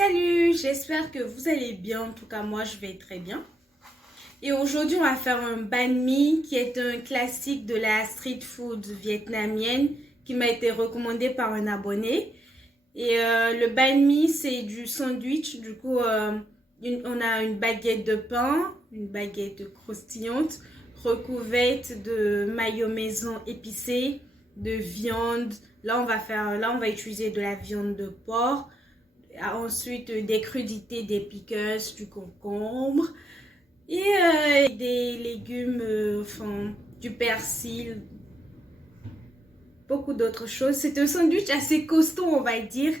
Salut, j'espère que vous allez bien. En tout cas, moi, je vais très bien. Et aujourd'hui, on va faire un banh mi qui est un classique de la street food vietnamienne qui m'a été recommandé par un abonné. Et le banh mi, c'est du sandwich. Du coup, on a une baguette de pain, une baguette croustillante, recouverte de mayo maison épicé, de viande. Là, on va utiliser de la viande de porc. Ensuite, des crudités, des pickles, du concombre et des légumes, enfin, du persil, beaucoup d'autres choses. C'est un sandwich assez costaud, on va dire.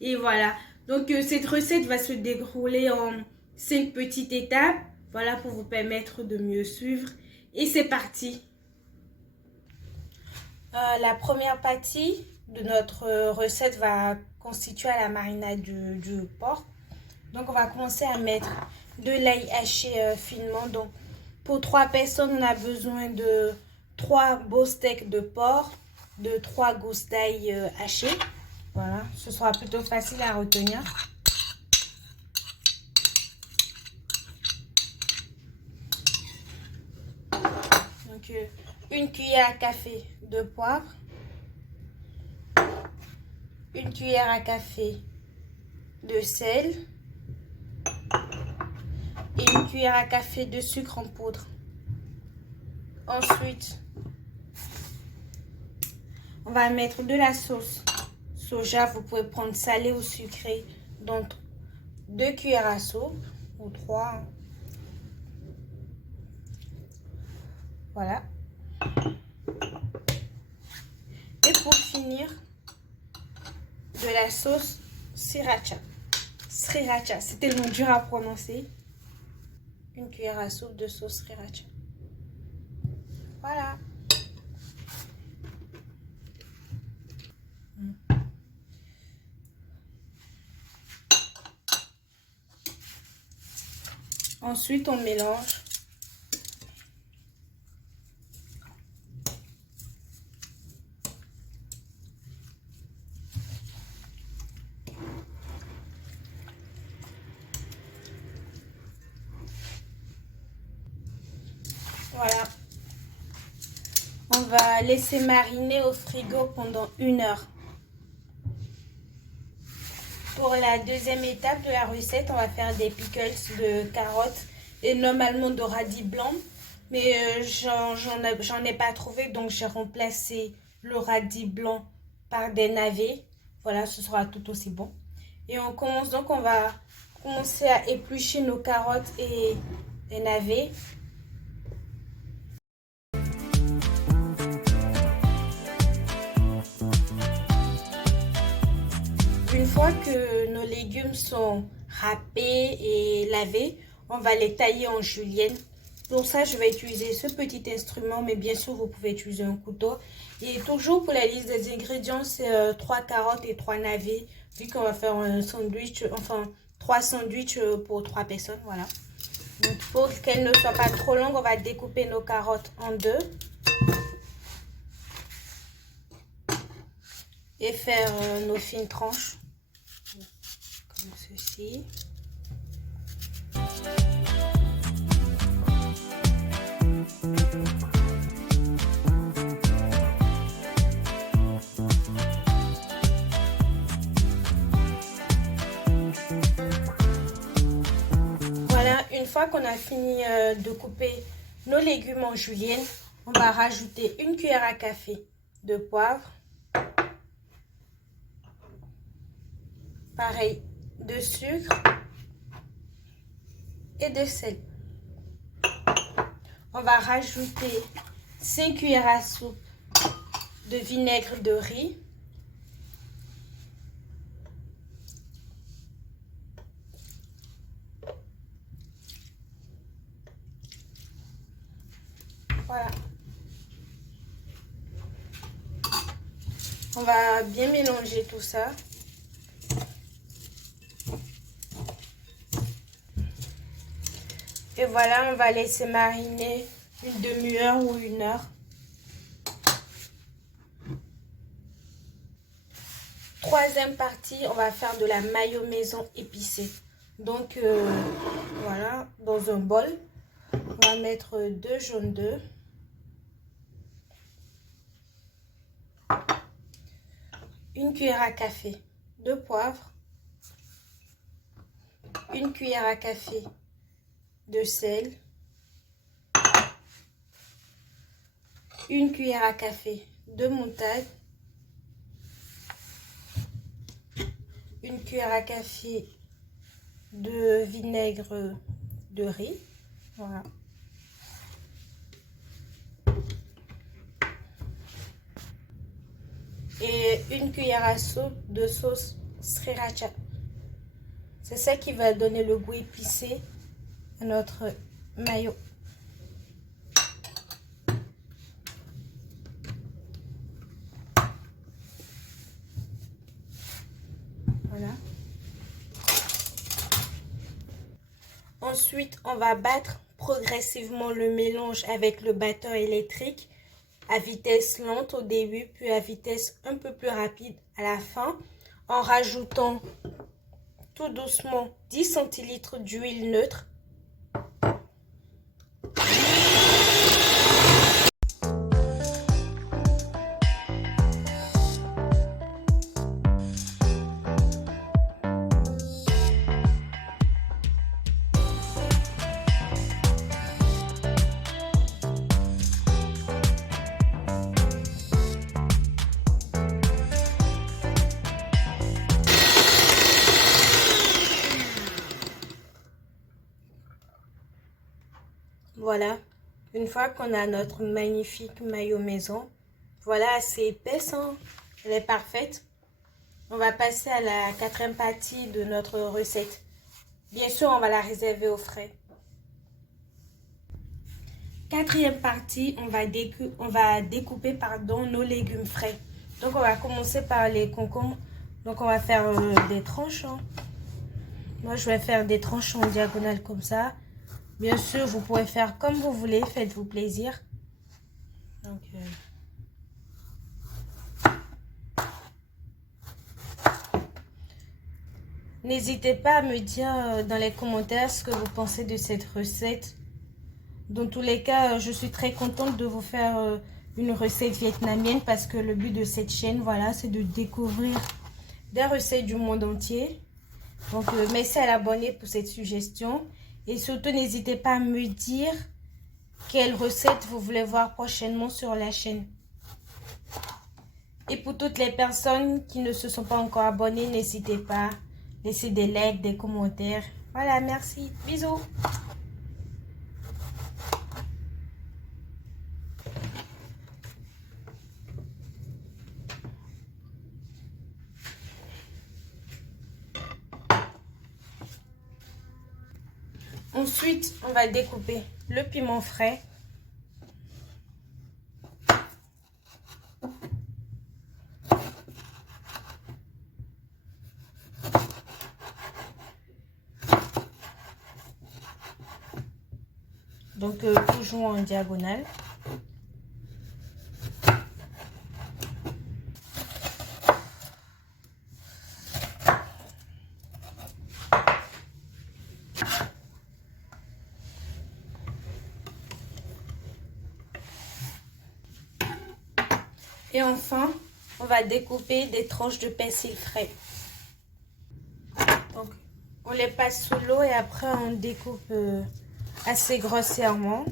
Et voilà. Donc, cette recette va se dérouler en 5 petites étapes. Voilà, pour vous permettre de mieux suivre. Et c'est parti. La première partie de notre recette va constituer à la marinade du porc. Donc, on va commencer à mettre de l'ail haché finement. Donc, pour 3 personnes, on a besoin de 3 beaux steaks de porc, de 3 gousses d'ail hachées. Voilà, ce sera plutôt facile à retenir. Donc, une cuillère à café de poivre, une cuillère à café de sel et une cuillère à café de sucre en poudre. Ensuite, on va mettre de la sauce soja. Vous pouvez prendre salé ou sucré. Donc, 2 cuillères à soupe ou 3. Voilà. Et pour finir, de la sauce sriracha. Sriracha, c'est tellement dur à prononcer. Une cuillère à soupe de sauce sriracha. Voilà. Ensuite, on mélange. Voilà. On va laisser mariner au frigo pendant 1 heure. Pour la deuxième étape de la recette, on va faire des pickles de carottes et normalement de radis blanc. Mais j'en ai pas trouvé, donc j'ai remplacé le radis blanc par des navets. Voilà, ce sera tout aussi bon. Et on commence donc, on va commencer à éplucher nos carottes et les navets. Une fois que nos légumes sont râpés et lavés, on va les tailler en julienne. Pour ça, je vais utiliser ce petit instrument, mais bien sûr, vous pouvez utiliser un couteau. Et toujours pour la liste des ingrédients, c'est 3 carottes et 3 navets, vu qu'on va faire un sandwich, enfin 3 sandwichs pour 3 personnes, voilà. Donc, pour qu'elles ne soient pas trop longues, on va découper nos carottes en 2. Et faire nos fines tranches, comme ceci. Voilà, une fois qu'on a fini de couper nos légumes en julienne, on va rajouter une cuillère à café de poivre. Pareil, de sucre et de sel. On va rajouter 5 cuillères à soupe de vinaigre de riz. Voilà. On va bien mélanger tout ça. Et voilà, on va laisser mariner une demi-heure ou 1 heure. troisième partie, on va faire de la mayo maison épicée. Donc, voilà, dans un bol, on va mettre 2 jaunes d'œufs. Une cuillère à café de poivre. Une cuillère à café de sel. Une cuillère à café de moutarde. Une cuillère à café de vinaigre de riz. Voilà. Et une cuillère à soupe de sauce sriracha. C'est ça qui va donner le goût épicé à notre mayo. Voilà. Ensuite, on va battre progressivement le mélange avec le batteur électrique à vitesse lente au début, puis à vitesse un peu plus rapide à la fin, en rajoutant tout doucement 10 centilitres d'huile neutre. Voilà, une fois qu'on a notre magnifique mayo maison, voilà, c'est épaisse, hein? Elle est parfaite. On va passer à la quatrième partie de notre recette. Bien sûr, on va la réserver au frais. Quatrième partie, on va découper nos légumes frais. Donc, on va commencer par les concombres. Donc, on va faire des tranches. Hein. Moi, je vais faire des tranches en diagonale comme ça. Bien sûr, vous pouvez faire comme vous voulez, faites-vous plaisir. Donc, n'hésitez pas à me dire dans les commentaires ce que vous pensez de cette recette. Dans tous les cas, je suis très contente de vous faire une recette vietnamienne parce que le but de cette chaîne, voilà, c'est de découvrir des recettes du monde entier. Donc, merci à l'abonné pour cette suggestion. Et surtout, n'hésitez pas à me dire quelle recette vous voulez voir prochainement sur la chaîne. Et pour toutes les personnes qui ne se sont pas encore abonnées, n'hésitez pas à laisser des likes, des commentaires. Voilà, merci. Bisous. Ensuite, on va découper le piment frais. Donc, toujours en diagonale. Et enfin, on va découper des tranches de persil frais. Donc, on les passe sous l'eau et après on découpe assez grossièrement.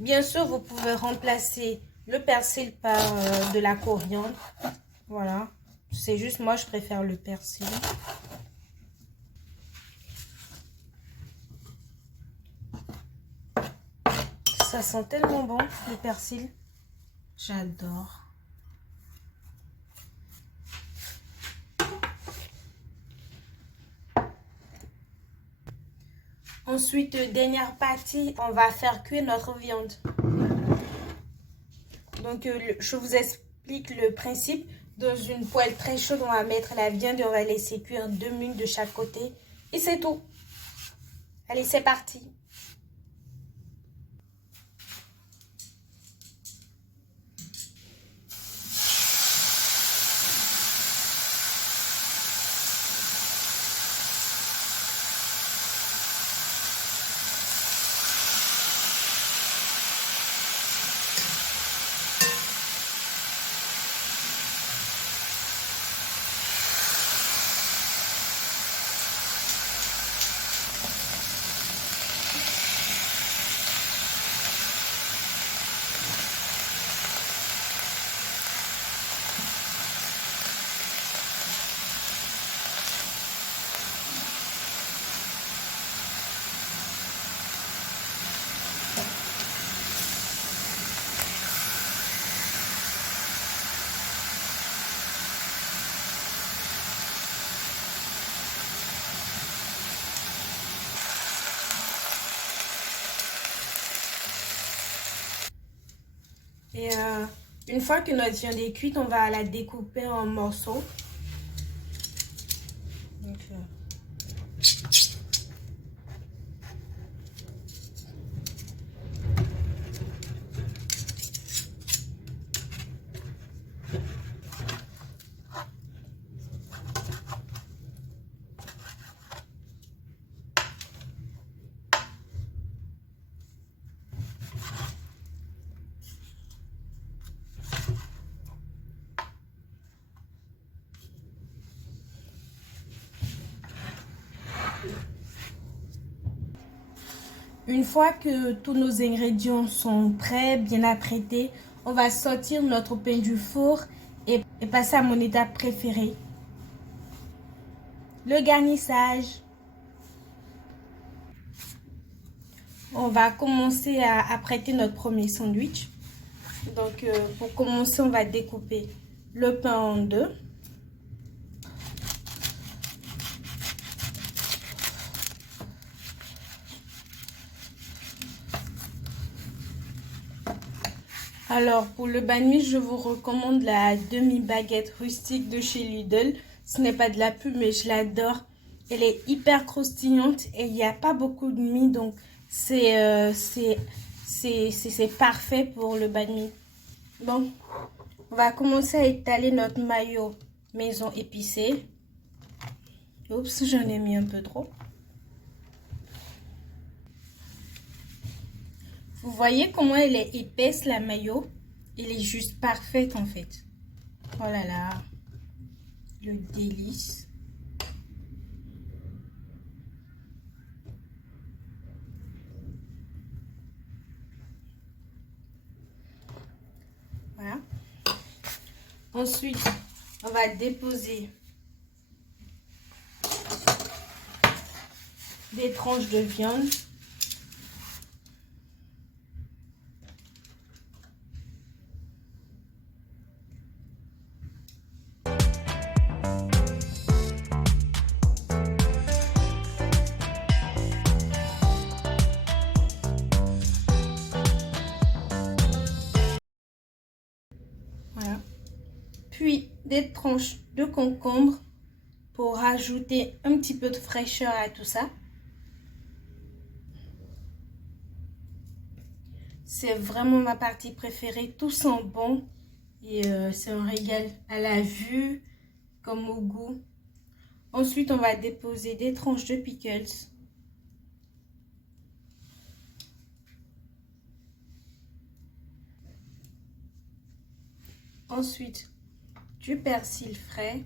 Bien sûr, vous pouvez remplacer le persil par de la coriandre. Voilà, c'est juste moi, je préfère le persil. Ça sent tellement bon, le persil. J'adore. Ensuite, dernière partie, on va faire cuire notre viande. Donc, je vous explique le principe. Dans une poêle très chaude, on va mettre la viande et on va laisser cuire 2 minutes de chaque côté. Et c'est tout. Allez, c'est parti. Et une fois que notre viande est cuite, on va la découper en morceaux. Donc, une fois que tous nos ingrédients sont prêts, bien apprêtés, on va sortir notre pain du four et passer à mon étape préférée. Le garnissage. On va commencer à apprêter notre premier sandwich. Donc, pour commencer, on va découper le pain en deux. Alors, pour le banh mi, je vous recommande la demi-baguette rustique de chez Lidl. Ce n'est pas de la pub, mais je l'adore. Elle est hyper croustillante et il n'y a pas beaucoup de mie, donc c'est parfait pour le banh mi. Bon, on va commencer à étaler notre mayo maison épicé. Oups, j'en ai mis un peu trop. Vous voyez comment elle est épaisse, la mayo? Elle est juste parfaite en fait. Oh là là, le délice. Voilà. Ensuite, on va déposer des tranches de viande. Voilà. Puis des tranches de concombre pour rajouter un petit peu de fraîcheur à tout ça. C'est vraiment ma partie préférée. Tout sent bon et c'est un régal à la vue comme au goût. Ensuite, on va déposer des tranches de pickles. Ensuite, du persil frais.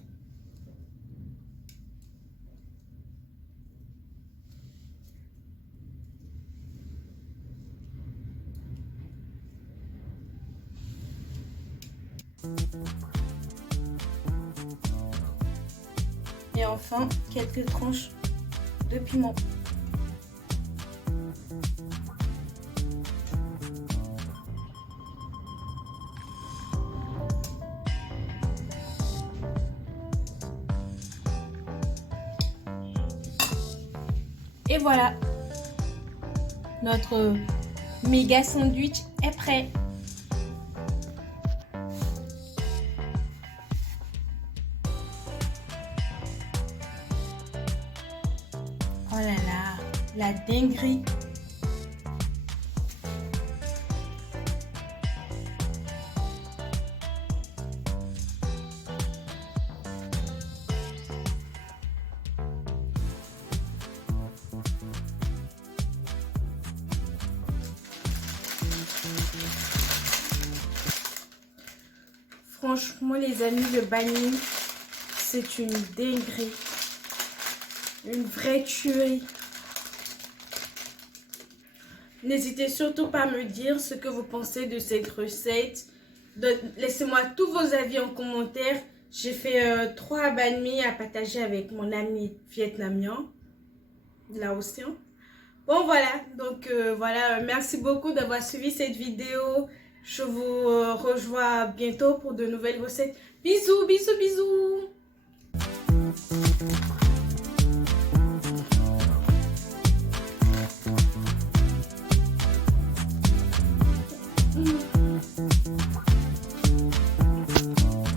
Et enfin, quelques tranches de piment. Et voilà, notre méga sandwich est prêt. Oh là là, la la dinguerie. Franchement, les amis, le banh mi, c'est une dinguerie. Une vraie tuerie. N'hésitez surtout pas à me dire ce que vous pensez de cette recette. Laissez-moi tous vos avis en commentaire. J'ai fait 3 banh mi à partager avec mon ami vietnamien, laotien. Bon voilà, donc voilà, merci beaucoup d'avoir suivi cette vidéo. Je vous rejoins bientôt pour de nouvelles recettes. Bisous, bisous, bisous.